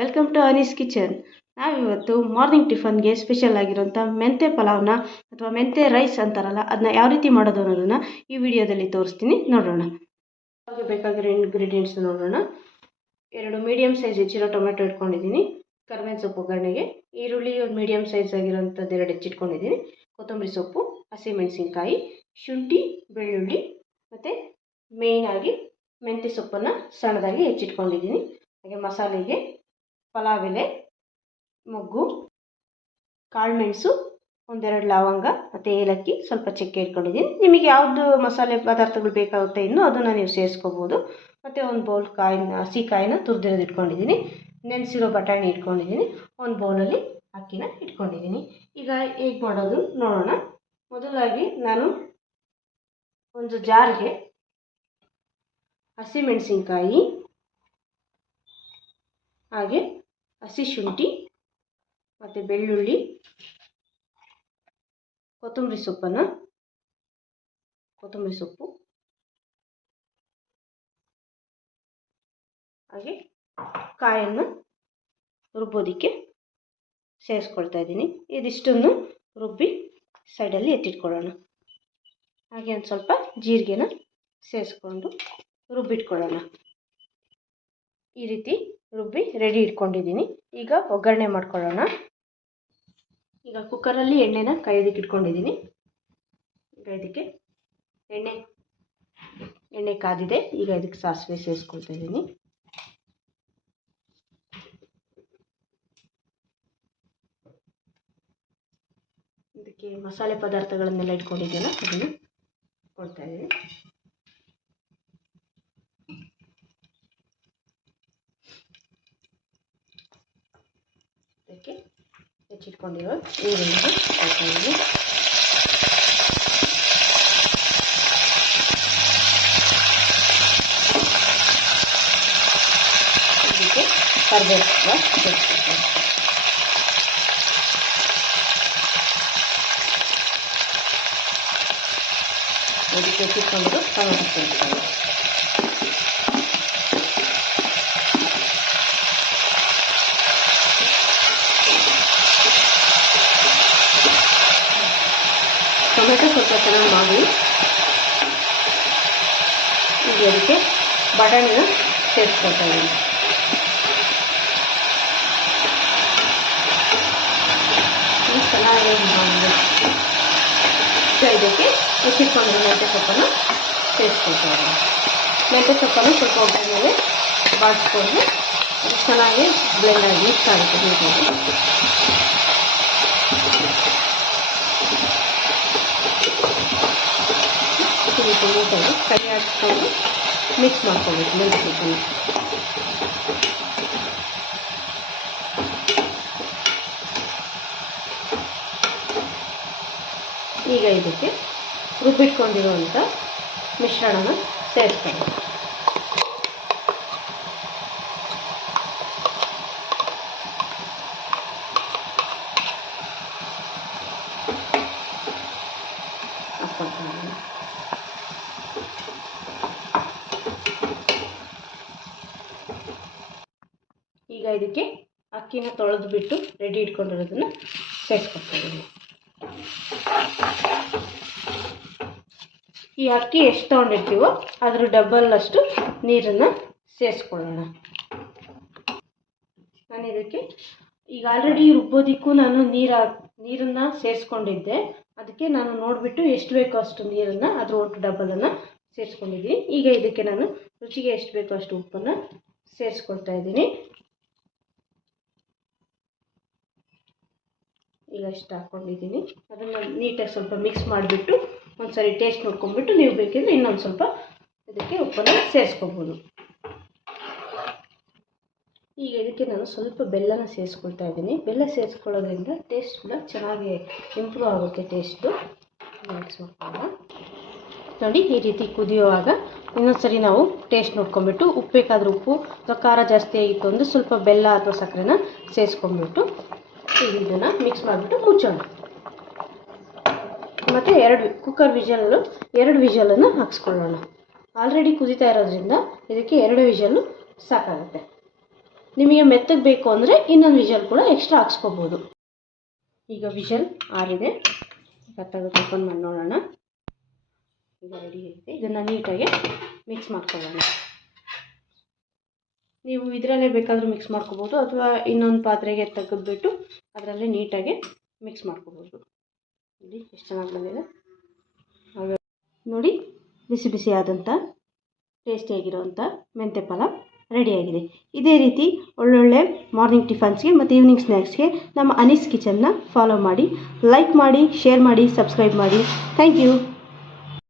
Welcome to Annie's kitchen. ನಾವಿವತ್ತು morning ಟಿಫನ್ಗೆ special ಆಗಿರೋಂಥ ಮೆಂತೆ ಪಲಾವ್ನ ಅಥವಾ ಮೆಂತೆ ರೈಸ್ ಅಂತಾರಲ್ಲ, ಅದನ್ನ ಯಾವ ರೀತಿ ಮಾಡೋದು ಅನ್ನೋದನ್ನು ಈ ವಿಡಿಯೋದಲ್ಲಿ ತೋರಿಸ್ತೀನಿ, ನೋಡೋಣ. ಬೇಕಾಗಿರೋ ಇಂಗ್ರೀಡಿಯೆಂಟ್ಸ್ ನೋಡೋಣ. 2 ಮೀಡಿಯಮ್ ಸೈಜ್ ಹೆಚ್ಚಿರೋ ಟೊಮೆಟೊ ಇಟ್ಕೊಂಡಿದ್ದೀನಿ. ಕರಿಬೇವಿನ ಸೊಪ್ಪು ಒಗ್ಗರಣೆಗೆ. ಈರುಳ್ಳಿ ಒಂದು ಮೀಡಿಯಮ್ ಸೈಜ್ ಆಗಿರೋಂಥದ್ದು 2 ಹೆಚ್ಚಿಟ್ಕೊಂಡಿದ್ದೀನಿ. ಕೊತ್ತಂಬರಿ ಸೊಪ್ಪು, ಹಸಿಮೆಣಸಿನ್ಕಾಯಿ, ಶುಂಠಿ, ಬೆಳ್ಳುಳ್ಳಿ ಮತ್ತು ಮೇಯ್ನಾಗಿ ಮೆಂತ್ಯ ಸೊಪ್ಪನ್ನು ಸಣ್ಣದಾಗಿ ಹೆಚ್ಚಿಟ್ಕೊಂಡಿದ್ದೀನಿ. ಹಾಗೆ ಮಸಾಲೆಗೆ ಪಲಾವ್ ಎಲೆ, ಮೊಗ್ಗು, ಕಾಳುಮೆಣಸು, 1-2 ಲವಂಗ ಮತ್ತು ಏಲಕ್ಕಿ, ಸ್ವಲ್ಪ ಚಕ್ಕೆ ಇಟ್ಕೊಂಡಿದ್ದೀನಿ. ನಿಮಗೆ ಯಾವುದು ಮಸಾಲೆ ಪದಾರ್ಥಗಳು ಬೇಕಾಗುತ್ತೆ ಇನ್ನೂ ಅದನ್ನು ನೀವು ಸೇರಿಸ್ಕೋಬೋದು. ಮತ್ತು 1 ಬೌಲ್ ಹಸಿಕಾಯಿನ ತುರಿದಿರೋದು ಇಟ್ಕೊಂಡಿದ್ದೀನಿ. ನೆನೆಸಿರೋ ಬಟಾಣಿ ಇಟ್ಕೊಂಡಿದ್ದೀನಿ. 1 ಬೌಲಲ್ಲಿ ಅಕ್ಕಿನ ಇಟ್ಕೊಂಡಿದ್ದೀನಿ. ಈಗ ಹೇಗೆ ಮಾಡೋದು ನೋಡೋಣ. ಮೊದಲಾಗಿ ನಾನು ಒಂದು ಜಾರ್ಗೆ ಹಸಿಮೆಣಸಿನ್ಕಾಯಿ, ಹಾಗೆ ಹಸಿ ಶುಂಠಿ ಮತ್ತು ಬೆಳ್ಳುಳ್ಳಿ, ಕೊತ್ತಂಬರಿ ಸೊಪ್ಪು, ಹಾಗೆ ಕಾಯನ್ನು ರುಬ್ಬೋದಕ್ಕೆ ಸೇರಿಸ್ಕೊಳ್ತಾ ಇದ್ದೀನಿ. ಇದಿಷ್ಟನ್ನು ರುಬ್ಬಿ ಸೈಡಲ್ಲಿ ಎತ್ತಿಟ್ಕೊಳ್ಳೋಣ. ಹಾಗೆ ಒಂದು ಸ್ವಲ್ಪ ಜೀರಿಗೆನ ಸೇರಿಸ್ಕೊಂಡು ರುಬ್ಬಿಟ್ಕೊಳ್ಳೋಣ. ಈ ರೀತಿ ರುಬ್ಬಿ ರೆಡಿ ಇಟ್ಕೊಂಡಿದ್ದೀನಿ. ಈಗ ಒಗ್ಗರಣೆ ಮಾಡ್ಕೊಳ್ಳೋಣ. ಈಗ ಕುಕ್ಕರಲ್ಲಿ ಎಣ್ಣೆನ ಕಾಯೋದಕ್ಕೆ ಇಟ್ಕೊಂಡಿದ್ದೀನಿ. ಈಗ ಇದಕ್ಕೆ ಎಣ್ಣೆ ಕಾದಿದೆ. ಈಗ ಇದಕ್ಕೆ ಸಾಸಿವೆ ಸೇರಿಸ್ಕೊಳ್ತಾ ಇದ್ದೀನಿ. ಇದಕ್ಕೆ ಮಸಾಲೆ ಪದಾರ್ಥಗಳನ್ನೆಲ್ಲ ಇಟ್ಕೊಂಡಿದ್ದೀನಲ್ಲ ಅದನ್ನು ಕೊಡ್ತಾ ಇದ್ದೀನಿ. ಇದಕ್ಕೆ ಹೆಚ್ಚಿಟ್ಕೊಂಡಿರೋ ಈರುಳ್ಳಿ ಹಾಕ್ತಾ ಇದ್ದೀನಿ. ಇದಕ್ಕೆ ಕರಿಬೇವು ಸೇರಿಸ್ಕೊಳ್ತೀನಿ. ಇದಕ್ಕೆ ಹೆಚ್ಚಿಟ್ಕೊಂಡಿರೋ ಟೊಮೆಟೊ ಸೇರಿಸ್ತೀನಿ. ಟೊಮೆಟೊ ಸ್ವಲ್ಪ ಚೆನ್ನಾಗಿ ಮಾಡಿ ಈಗ ಅದಕ್ಕೆ ಬಟಾಣಿನ ಸೇರಿಸ್ಕೊಳ್ತಾ ಇದ್ದೀನಿ. ಚೆನ್ನಾಗಿ ಮಾಡಿ ಇದಕ್ಕೆ ಹೆಚ್ಚಿಟ್ಕೊಂಡಿರೋ ಮೆಂತ್ಯ ಸೊಪ್ಪನ್ನು ಸೇರಿಸ್ಕೊಳ್ತಾ ಇದ್ದೀನಿ. ಮೆಂತ್ಯ ಸೊಪ್ಪನ್ನು ಸ್ವಲ್ಪ ಒಗ್ಗರಣೆಗೆ ಬಾಡಿಸ್ಕೊಂಡು ಅದು ಚೆನ್ನಾಗಿ ಬ್ಲೆಂಡ್ ಆಗಿ ಮಿಕ್ಸ್ ಆಗುತ್ತೆ. ನೀಟಾಗಿ ನೀಟಾಗಿ ಕೈ ಹಾಕ್ಕೊಂಡು ಮಿಕ್ಸ್ ಮಾಡ್ಕೊಳ್ಬೇಕು ಮೆಂತ್ಯ ಸೊಪ್ಪನ್ನು. ಈಗ ಇದಕ್ಕೆ ರುಬ್ಬಿಟ್ಕೊಂಡಿರುವಂಥ ಮಿಶ್ರಣನ ಸೇರಿಸ್ಕೊಂಡು ಹಾಕ್ಕೊಳ್ತೀನಿ. ಈಗ ಇದಕ್ಕೆ ಅಕ್ಕಿನ ತೊಳೆದು ಬಿಟ್ಟು ರೆಡಿ ಇಟ್ಕೊಂಡಿರೋದನ್ನು ಸೇರಿಸ್ಕೊಳ್ತಾ ಇದ್ದೀನಿ. ಈ ಅಕ್ಕಿ ಎಷ್ಟು ತೊಗೊಂಡಿರ್ತೀವೋ ಅದ್ರ ಡಬಲ್ ನೀರನ್ನು ಸೇರಿಸ್ಕೊಳ್ಳೋಣ. ನಾನು ಇದಕ್ಕೆ ಈಗ ಆಲ್ರೆಡಿ ರುಬ್ಬೋದಕ್ಕೂ ನಾನು ನೀರನ್ನು ಸೇರಿಸ್ಕೊಂಡಿದ್ದೆ. ಅದಕ್ಕೆ ನಾನು ನೋಡಿಬಿಟ್ಟು ಎಷ್ಟು ಬೇಕೋ ಅಷ್ಟು ನೀರನ್ನು ಅದ್ರ ಒಟ್ಟು ಡಬಲನ್ನು ಸೇರಿಸ್ಕೊಂಡಿದ್ದೀನಿ. ಈಗ ಇದಕ್ಕೆ ನಾನು ರುಚಿಗೆ ಎಷ್ಟು ಬೇಕೋ ಅಷ್ಟು ಉಪ್ಪನ್ನು ಸೇರಿಸ್ಕೊಳ್ತಾ ಇದ್ದೀನಿ. ಈಗ ಇಷ್ಟು ಹಾಕ್ಕೊಂಡಿದ್ದೀನಿ. ಅದನ್ನು ನೀಟಾಗಿ ಸ್ವಲ್ಪ ಮಿಕ್ಸ್ ಮಾಡಿಬಿಟ್ಟು ಒಂದು ಸರಿ ಟೇಸ್ಟ್ ನೋಡ್ಕೊಂಡ್ಬಿಟ್ಟು ನೀವು ಬೇಕಿದ್ರೆ ಇನ್ನೊಂದು ಸ್ವಲ್ಪ ಇದಕ್ಕೆ ಉಪ್ಪನ್ನು ಸೇರಿಸ್ಕೊಬೋದು. ಈಗ ಇದಕ್ಕೆ ನಾನು ಸ್ವಲ್ಪ ಬೆಲ್ಲನ ಸೇರಿಸ್ಕೊಳ್ತಾ ಇದ್ದೀನಿ. ಬೆಲ್ಲ ಸೇರಿಸ್ಕೊಳ್ಳೋದ್ರಿಂದ ಟೇಸ್ಟ್ ಕೂಡ ಚೆನ್ನಾಗಿ ಇಂಪ್ರೂವ್ ಆಗುತ್ತೆ ಟೇಸ್ಟು. ಮಿಕ್ಸ್ ಮಾಡ್ಕೊಳ್ಳೋಣ. ನೋಡಿ, ಈ ರೀತಿ ಕುದಿಯುವಾಗ ಇನ್ನೊಂದು ಸರಿ ನಾವು ಟೇಸ್ಟ್ ನೋಡ್ಕೊಂಡ್ಬಿಟ್ಟು ಉಪ್ಪು ಬೇಕಾದ್ರೆ ಉಪ್ಪು ಅಥವಾ ಖಾರ ಜಾಸ್ತಿ ಆಗಿತ್ತು ಅಂದರೆ ಸ್ವಲ್ಪ ಬೆಲ್ಲ ಅಥವಾ ಸಕ್ಕರೆನ ಸೇರಿಸ್ಕೊಂಡ್ಬಿಟ್ಟು ಇದನ್ನು ಮಿಕ್ಸ್ ಮಾಡಿಬಿಟ್ಟು ಮುಚ್ಚೋಣ. ಮತ್ತು 2 ವಿಷಲನ್ನು ಹಾಕ್ಸ್ಕೊಳ್ಳೋಣ. ಆಲ್ರೆಡಿ ಕುದೀತಾ ಇರೋದ್ರಿಂದ ಇದಕ್ಕೆ 2 ವಿಷಲು ಸಾಕಾಗುತ್ತೆ. ನಿಮಗೆ ಮೆತ್ತಗೆ ಬೇಕು ಅಂದರೆ ಇನ್ನೊಂದು ವಿಷಲ್ ಕೂಡ ಎಕ್ಸ್ಟ್ರಾ ಹಾಕ್ಸ್ಕೋಬೋದು. ಈಗ ವಿಷಲ್ ಆರಿದೆ, ಈಗ ತೆಗೆದು ಓಪನ್ ಮಾಡಿ ನೋಡೋಣ. ಈಗ ರೆಡಿ ಆಗಿದೆ. ಇದನ್ನು ನೀಟಾಗಿ ಮಿಕ್ಸ್ ಮಾಡ್ಕೊಳ್ಳೋಣ. ನೀವು ಇದರಲ್ಲೇ ಬೇಕಾದರೂ ಮಿಕ್ಸ್ ಮಾಡ್ಕೋಬೋದು ಅಥವಾ ಇನ್ನೊಂದು ಪಾತ್ರೆಗೆ ತೆಗೆದುಬಿಟ್ಟು ಅದರಲ್ಲೇ ನೀಟಾಗಿ ಮಿಕ್ಸ್ ಮಾಡ್ಕೋಬೋದು. ಇಲ್ಲಿ ಎಷ್ಟು ಚೆನ್ನಾಗಿ ಬಂದಿದೆ ನೋಡಿ. ಬಿಸಿ ಬಿಸಿಯಾದಂಥ ಟೇಸ್ಟಿಯಾಗಿರುವಂಥ ಮೆಂತ್ಯ ಪಲಾವ್ ರೆಡಿಯಾಗಿದೆ. ಇದೇ ರೀತಿ ಒಳ್ಳೊಳ್ಳೆ ಮಾರ್ನಿಂಗ್ ಟಿಫನ್ಸ್ಗೆ ಮತ್ತು ಈವ್ನಿಂಗ್ ಸ್ನ್ಯಾಕ್ಸ್ಗೆ ನಮ್ಮ ಅನೀಸ್ ಕಿಚನ್ನ ಫಾಲೋ ಮಾಡಿ, ಲೈಕ್ ಮಾಡಿ, ಶೇರ್ ಮಾಡಿ, ಸಬ್ಸ್ಕ್ರೈಬ್ ಮಾಡಿ. Thank you.